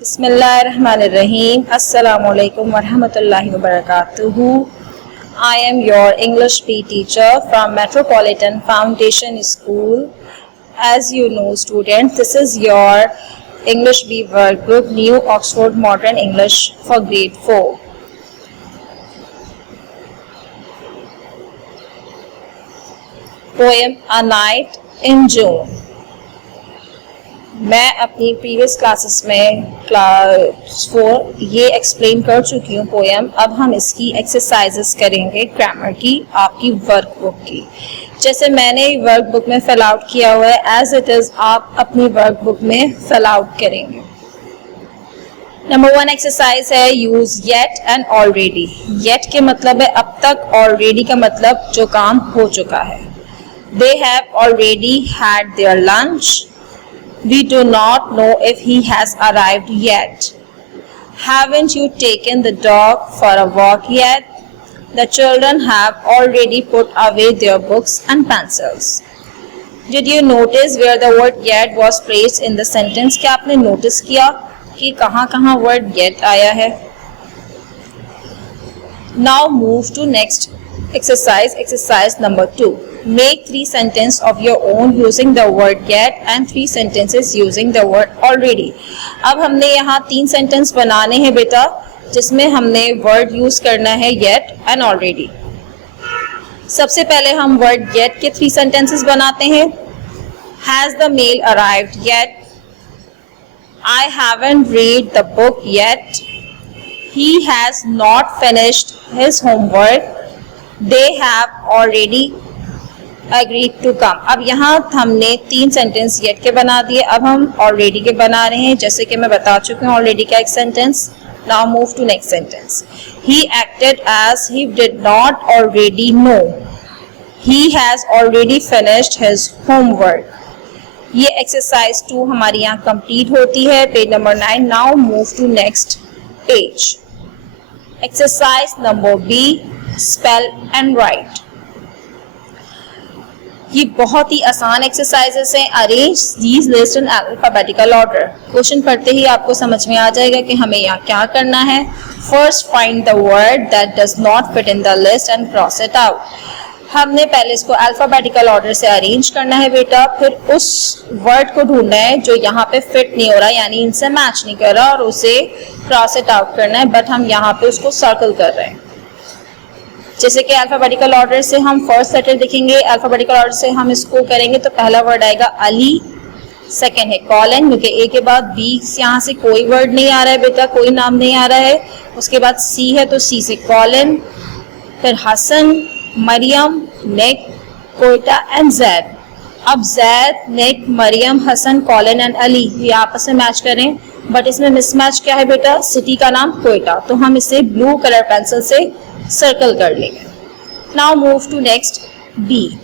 Bismillahirrahmanirrahim. Assalamualaikum warahmatullahi wabarakatuh. I am your English PE teacher from Metropolitan Foundation School. As you know, students, this is your English B workbook, New Oxford Modern English for Grade 4. Poem A Night in June. मैं अपनी previous classes में class 4 ये explain कर चुकी हूँ poem. अब हम इसकी एक्सरसाइजेस करेंगे ग्रामर की, आपकी वर्कबुक की। जैसे मैंने वर्कबुक में फिल आउट किया हुआ है, एज इट इज़ आप अपनी वर्कबुक में फिल आउट करेंगे। नंबर 1 एक्सरसाइज है use yet and already. Yet के मतलब है अब तक, ऑलरेडी का मतलब जो काम हो चुका है। They have already had there lunch. We do not know if he has arrived yet. Haven't you taken the dog for a walk yet? The children have already put away their books and pencils. Did you notice where the word yet was placed in the sentence? क्या आपने notice किया कि कहाँ word yet आया है? Now move to next exercise, exercise number 2. Make 3 sentences of your own using the word yet and 3 sentences using the word already. अब हमने यहाँ 3 सेंटेंस बनाने हैं बेटा, जिसमें हमने वर्ड यूज करना है yet and already. सबसे पहले हम वर्ड yet के 3 सेंटेंसेस बनाते हैं। Has the mail arrived yet? I haven't read the book yet. He has not finished his homework. They have already agreed to come. अब यहाँ हमने 3 सेंटेंस येट के बना दिए, अब हम ऑलरेडी के बना रहे हैं। जैसे कि मैं बता चुकी हूँ ऑलरेडी का एक sentence. Now move to next sentence. He acted as he did not already know. He has already finished his homework. ये एक्सरसाइज 2 हमारी यहाँ कंप्लीट होती है, page number 9। Now move to next page. Exercise number B, spell and write. ये बहुत ही आसान exercises हैं। Arrange these list in alphabetical order. Question पढ़ते ही आपको समझ में आ जाएगा कि हमें यहाँ क्या करना है। First find the word that does not fit in the list and cross it out. हमने पहले इसको अल्फाबेटिकल ऑर्डर से अरेंज करना है बेटा, फिर उस वर्ड को ढूंढना है जो यहाँ पे फिट नहीं हो रहा, यानी इनसे मैच नहीं कर रहा, और उसे क्रॉस इट आउट करना है। बट हम यहाँ पे उसको सर्कल कर रहे हैं। जैसे कि अल्फाबेटिकल ऑर्डर से हम फर्स्ट लेटर देखेंगे, अल्फाबेटिकल ऑर्डर से हम इसको करेंगे तो पहला वर्ड आएगा अली, सेकंड है कॉलन, क्योंकि ए के बाद बी यहाँ से कोई वर्ड नहीं आ रहा है बेटा, कोई नाम नहीं आ रहा है। उसके बाद सी है तो सी से कॉलन, फिर हसन, मरियम, नेक, कोयटा एंड जैद। अब जैद, नेक, मरियम, हसन, कॉलन एंड अली ये आपस में मैच करें, बट इसमें मिसमैच क्या है बेटा, सिटी का नाम कोयटा, तो हम इसे ब्लू कलर पेंसिल से सर्कल कर लेंगे। Now move to next B.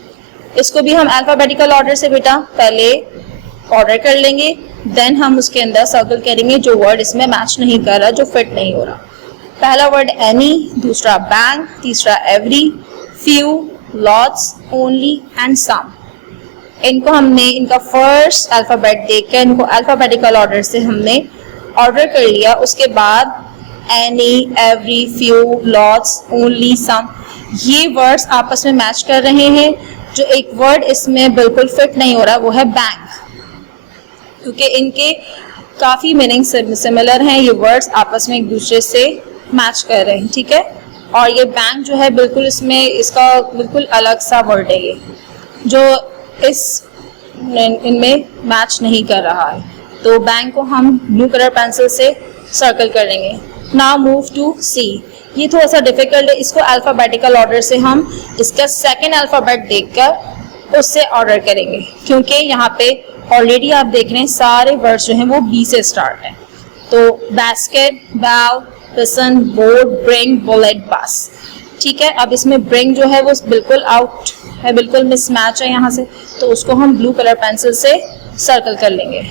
इसको भी हम अल्फाबेटिकल ऑर्डर से बेटा पहले ऑर्डर कर लेंगे, देन हम उसके अंदर सर्कल करेंगे जो वर्ड इसमें मैच नहीं कर रहा, जो फिट नहीं हो रहा। पहला वर्ड एनी, दूसरा बैंक, तीसरा every, few, lots, only and some. इनको हमने इनका फर्स्ट अल्फाबेट देखकर इनको अल्फाबेटिकल ऑर्डर से हमने ऑर्डर कर लिया। उसके बाद any, every, few, lots, only, some ये वर्ड्स आपस में मैच कर रहे हैं। जो एक वर्ड इसमें बिल्कुल फिट नहीं हो रहा वो है बैंक, क्योंकि इनके काफ़ी मीनिंग सिमिलर हैं। ये वर्ड्स आपस में एक दूसरे से मैच कर रहे हैं, ठीक है। और ये बैंक जो है बिल्कुल इसमें इसका बिल्कुल अलग सा वर्ड है, ये जो इनमें मैच नहीं कर रहा है। तो बैंक को हम ब्लू कलर पेंसिल से सर्कल कर लेंगे। नाउ मूव टू सी। ये थोड़ा सा डिफिकल्ट है, इसको अल्फाबेटिकल ऑर्डर से हम इसका सेकंड अल्फाबेट देखकर उससे ऑर्डर करेंगे, क्योंकि यहाँ पे ऑलरेडी आप देख रहे हैं सारे वर्ड्स जो हैं वो बी से स्टार्ट हैं। तो बास्केट, बैव, पिसन, बोर्ड, ब्रिंग, बुलेट, बस, ठीक है। अब इसमें ब्रिंग जो है वो बिल्कुल आउट है, बिल्कुल मिसमैच है यहाँ से, तो उसको हम ब्लू कलर पेंसिल से सर्कल कर लेंगे।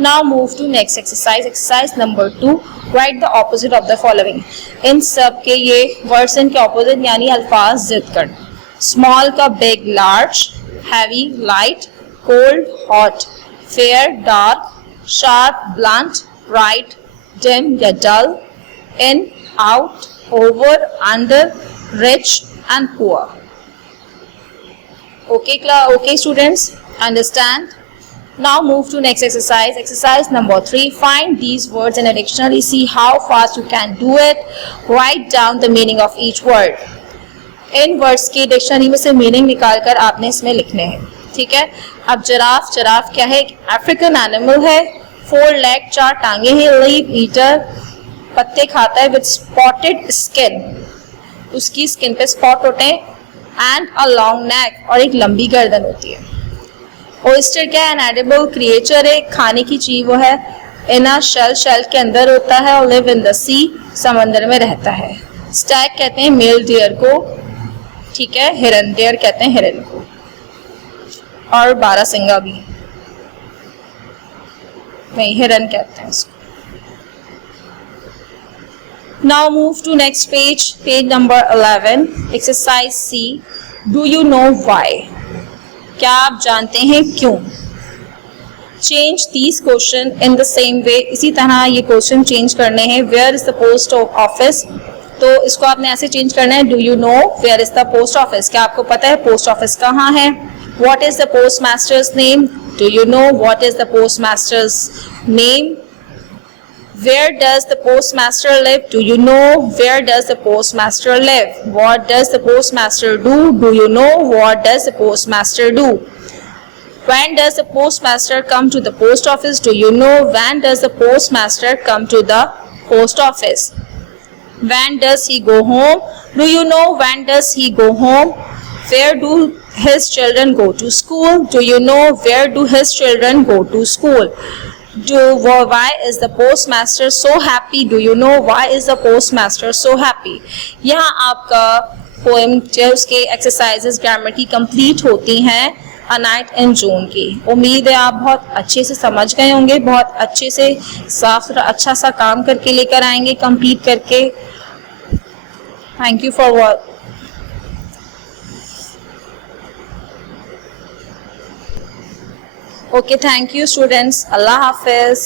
Now move to next exercise, exercise number 2. Write the opposite of the following. इन सब के ये वर्ड्स इनके ऑपोजिट यानी अल्फाज जिद कर। स्मॉल का big, large, heavy, light, cold, hot, fair, dark, sharp, blunt, bright, dim या dull, in, out, over, under, rich and poor. Okay students, understand? Now move to next exercise. Exercise number 3. Find these words in a dictionary. See how fast you can do it. Write down the meaning of each word. In words की dictionary में से meaning निकालकर आपने इसमें लिखने हैं, ठीक है। अब जिराफ, जिराफ क्या है? अफ्रीकन एनिमल है, 4 लेग, 4 टांगे हैं, लीफ ईटर, पत्ते खाता है, विद स्पॉटेड स्किन, उसकी स्किन पे स्पॉट होते हैं, एंड अ लॉन्ग नेक, और एक लंबी गर्दन होती है। ओयस्टर क्या है? एन एडिबल क्रिएचर है, खाने की चीज वो है, इन अ शेल, शेल के अंदर होता है, और लिव इन द सी, समंदर में रहता है। स्टैग कहते हैं मेल डियर को, ठीक है। हिरन, डियर कहते हैं हिरन को, और बारहसिंगा भी नहीं, हिरन कहते हैं इसको। Now move to next page, page number 11, exercise C. Do you know why? क्या आप जानते हैं क्यों? Change this question in the same way, इसी तरह ये क्वेश्चन चेंज करने हैं। Where is the post office? तो इसको आपने ऐसे चेंज करना है, do you know where is the post office? क्या आपको पता है पोस्ट ऑफिस कहाँ है? What is the post masters name? Do you know what is the post masters name? Where does the postmaster live? Do you know where does the postmaster live? What does the postmaster do? Do you know what does the postmaster do? When does the postmaster come to the post office? Do you know when does the postmaster come to the post office? When does he go home? Do you know when does he go home? Where do his children go to school? Do you know where do his children go to school? Why is the postmaster so happy? Do you know why is the postmaster so happy? यहाँ आपका poem जो उसके exercises grammar की complete होती हैं a night in जून की। उम्मीद है आप बहुत अच्छे से समझ गए होंगे, बहुत अच्छे से साफ सुथरा अच्छा सा काम करके लेकर आएंगे कंप्लीट करके। Thank you for watch. Okay, thank you students. Allah Hafiz.